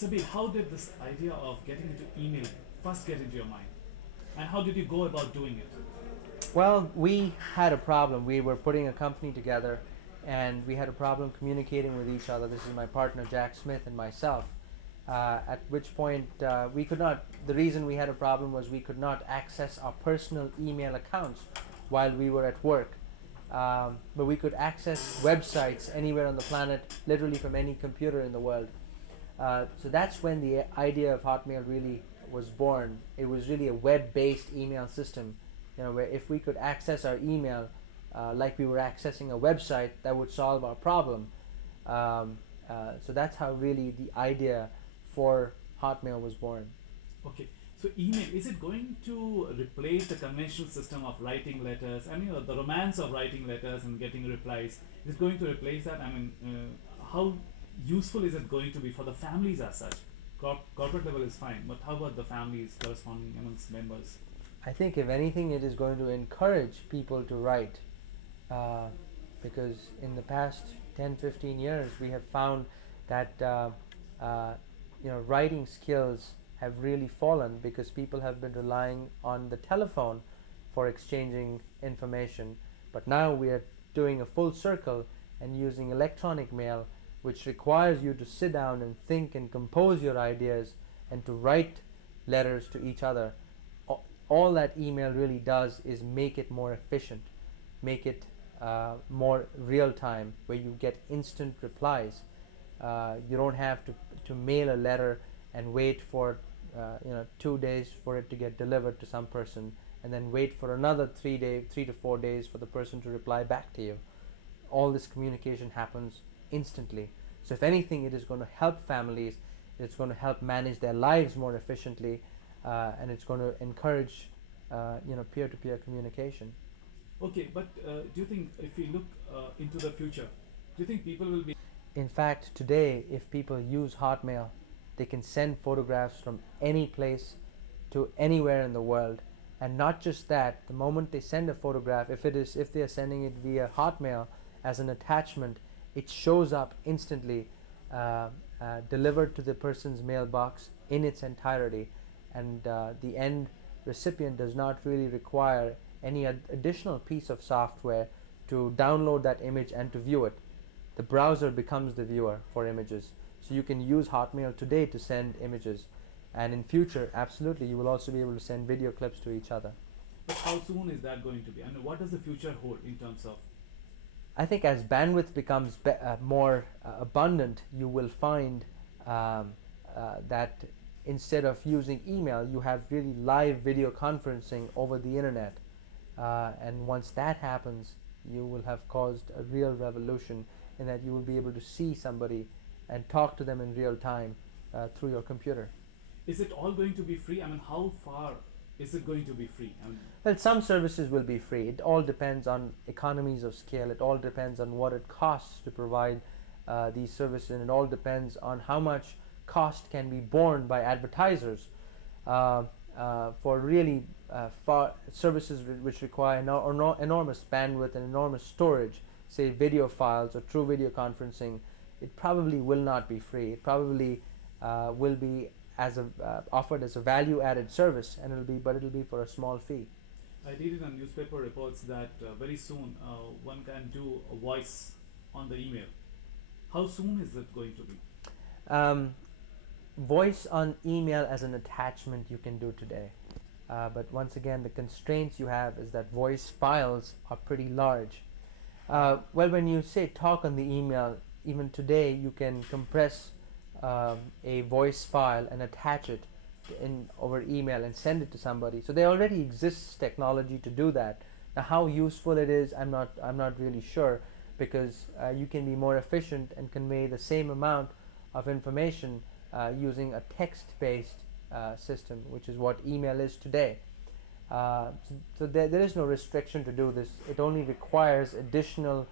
Sabir, how did this idea of getting into email first get into your mind? And how did you go about doing it? Well, we had a problem. We were putting a company together and we had a problem communicating with each other. This is my partner Jack Smith and myself. At which point we could not, the reason we had a problem was we could not access our personal email accounts while we were at work. But we could access websites anywhere on the planet, literally from any computer in the world. So that's when the idea of Hotmail really was born. It was really a web-based email system, where if we could access our email like we were accessing a website, that would solve our problem. So that's how really the idea for Hotmail was born. Okay, so email, is it going to replace the conventional system of writing letters? I mean, the romance of writing letters and getting replies. Is it going to replace that? I mean, how useful is it going to be for the families as such? Corporate level is fine, but how about the families corresponding amongst members? I think if anything, it is going to encourage people to write, uh, because in the past 10, 15 years, we have found that uh, writing skills have really fallen because people have been relying on the telephone for exchanging information. But now we are doing a full circle and using electronic mail, which requires you to sit down and think and compose your ideas and to write letters to each other. All that email really does is make it more efficient, make it more real time, where you get instant replies. You don't have to mail a letter and wait for 2 days for it to get delivered to some person, and then wait for another 3 to 4 days for the person to reply back to you. All this communication happens instantly. So if anything, it is going to help families. It's going to help manage their lives more efficiently, and it's going to encourage peer-to-peer communication. Okay, but do you think if we look into the future, do you think people will be? In fact, today, if people use Hotmail, they can send photographs from any place to anywhere in the world. And not just that, the moment they send a photograph, if they are sending it via Hotmail as an attachment, it shows up instantly, delivered to the person's mailbox in its entirety, and the end recipient does not really require any additional piece of software to download that image and to view it. The browser becomes the viewer for images. So you can use Hotmail today to send images, and in future, absolutely, you will also be able to send video clips to each other. But how soon is that going to be? I mean, what does the future hold in terms of? I think as bandwidth becomes more abundant, you will find that instead of using email, you have really live video conferencing over the internet. And once that happens, you will have caused a real revolution in that you will be able to see somebody and talk to them in real time through your computer. Is it all going to be free? I mean, how far is it going to be free? I mean, Well, some services will be free. It all depends on economies of scale. It all depends on what it costs to provide these services, and it all depends on how much cost can be borne by advertisers uh, for really far services which require enormous bandwidth and enormous storage, say video files or true video conferencing. It probably will not be free. It probably will be as a offered as a value-added service, and it'll be for a small fee. I read in a newspaper reports that very soon one can do a voice on the email. How soon is it going to be? Um, Voice on email as an attachment you can do today, but once again, the constraints you have is that voice files are pretty large. Well, when you say talk on the email, even today you can compress a voice file and attach it in over email and send it to somebody. So there already exists technology to do that. Now, how useful it is, I'm not really sure, because you can be more efficient and convey the same amount of information using a text-based system, which is what email is today. So there is no restriction to do this. It only requires additional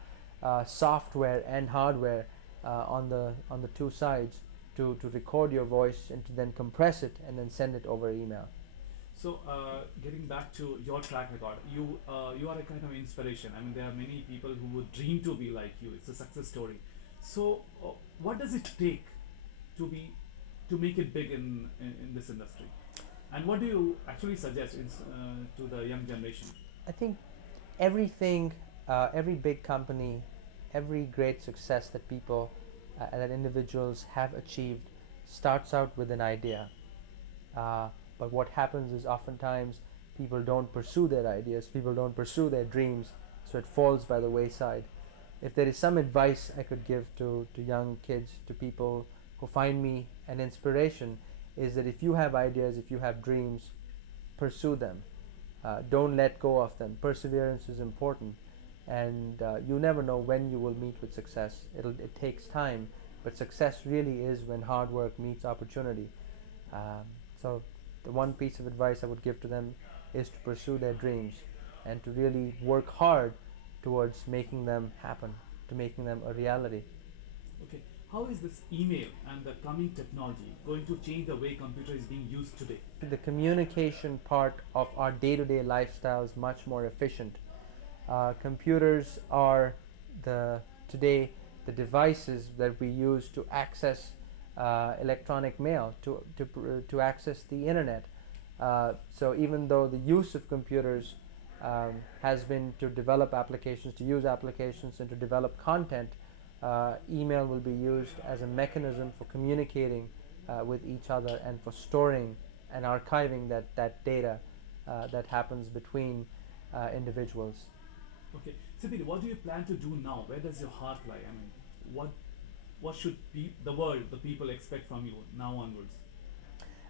software and hardware on the two sides to record your voice and to then compress it and then send it over email. So, getting back to your track record, you are a kind of inspiration. I mean, there are many people who would dream to be like you. It's a success story. So, what does it take to be to make it big in this industry? And what do you actually suggest to the young generation? I think everything, every big company, every great success that people, that individuals have achieved starts out with an idea. Uh, but what happens is oftentimes people don't pursue their ideas, people don't pursue their dreams, so it falls by the wayside. If there is some advice I could give to young kids, to people who find me an inspiration, is that if you have ideas, if you have dreams, pursue them. Don't let go of them. Perseverance is important, and you never know when you will meet with success. It takes time, but success really is when hard work meets opportunity. Um, so, the one piece of advice I would give to them is to pursue their dreams and to really work hard towards making them happen, to making them a reality. Okay, how is this email and the coming technology going to change the way computer is being used today? The communication part of our day-to-day lifestyle is much more efficient. Computers are the today the devices that we use to access electronic mail, to access the internet. So even though the use of computers has been to develop applications, to use applications, and to develop content, email will be used as a mechanism for communicating with each other and for storing and archiving that data that happens between individuals. Okay, Sabeer, what do you plan to do now? Where does your heart lie? I mean, what what should the world, the people expect from you now onwards?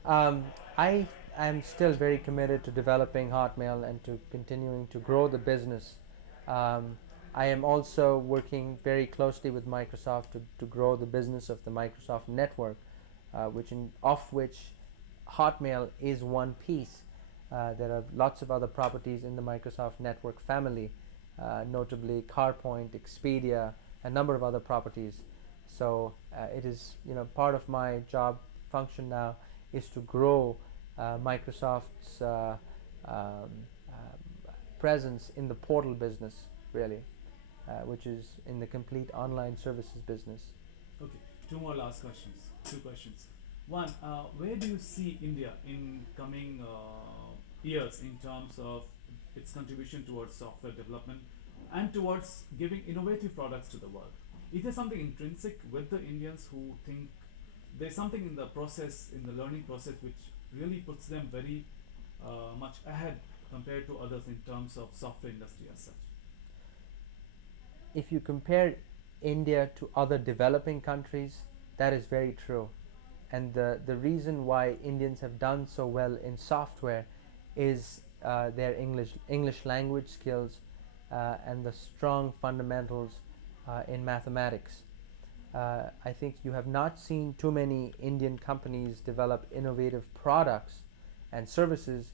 Um, I am still very committed to developing Hotmail and to continuing to grow the business. Um, I am also working very closely with Microsoft to grow the business of the Microsoft network, of which Hotmail is one piece. There are lots of other properties in the Microsoft network family, notably CarPoint, Expedia, a number of other properties. So it is, part of my job function now is to grow Microsoft's presence in the portal business, really, which is in the complete online services business. Okay, two more last questions. Two questions. One, where do you see India in coming years in terms of its contribution towards software development and towards giving innovative products to the world? Is there something intrinsic with the Indians who think there's something in the process, in the learning process, which really puts them very much ahead compared to others in terms of software industry as such? If you compare India to other developing countries, that is very true. And the reason why Indians have done so well in software is their English language skills and the strong fundamentals in mathematics. I think you have not seen too many Indian companies develop innovative products and services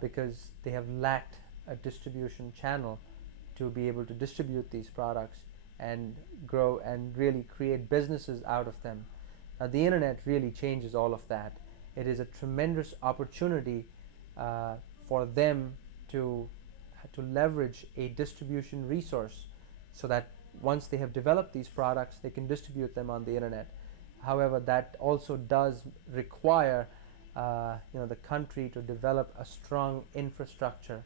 because they have lacked a distribution channel to be able to distribute these products and grow and really create businesses out of them. Now, the internet really changes all of that. It is a tremendous opportunity uh, for them to leverage a distribution resource so that once they have developed these products, they can distribute them on the internet. However, that also does require the country to develop a strong infrastructure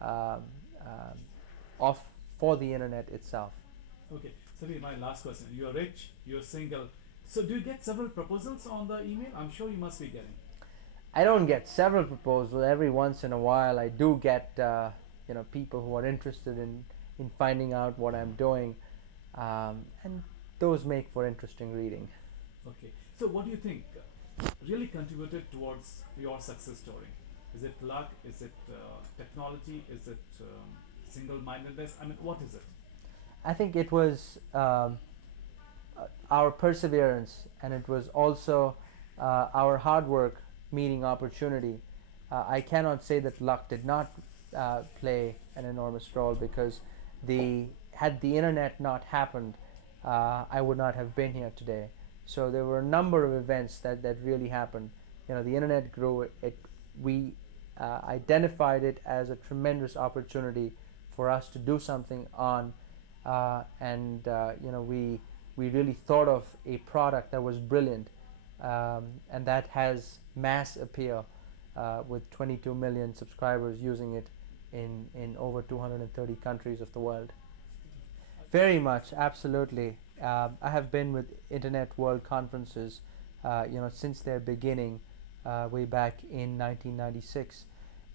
um, um, of for the internet itself. Okay, Sabi, my last question. You're rich, you're single. So, do you get several proposals on the email? I'm sure you must be getting. I don't get several proposals. Every once in a while, I do get people who are interested in finding out what I'm doing, and those make for interesting reading. Okay, so what do you think really contributed towards your success story? Is it luck? Is it technology? Is it single mindedness? I mean, what is it? I think it was our perseverance, and it was also our hard work meeting opportunity. I cannot say that luck did not play an enormous role because the had the internet not happened, I would not have been here today. So there were a number of events that really happened. The internet grew. We identified it as a tremendous opportunity for us to do something on, and we really thought of a product that was brilliant, and that has mass appeal with 22 million subscribers using it in over 230 countries of the world. Very much, absolutely. I have been with Internet World Conferences, since their beginning, way back in 1996,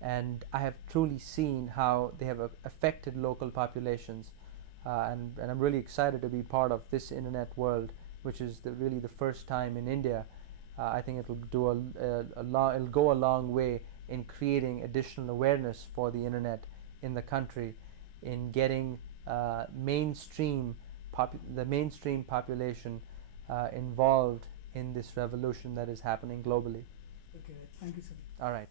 and I have truly seen how they have affected local populations, and I'm really excited to be part of this Internet World, which is really the first time in India. I think it'll it'll go a long way in creating additional awareness for the internet in the country, in getting the mainstream population involved in this revolution that is happening globally. Okay, thank you, sir. All right.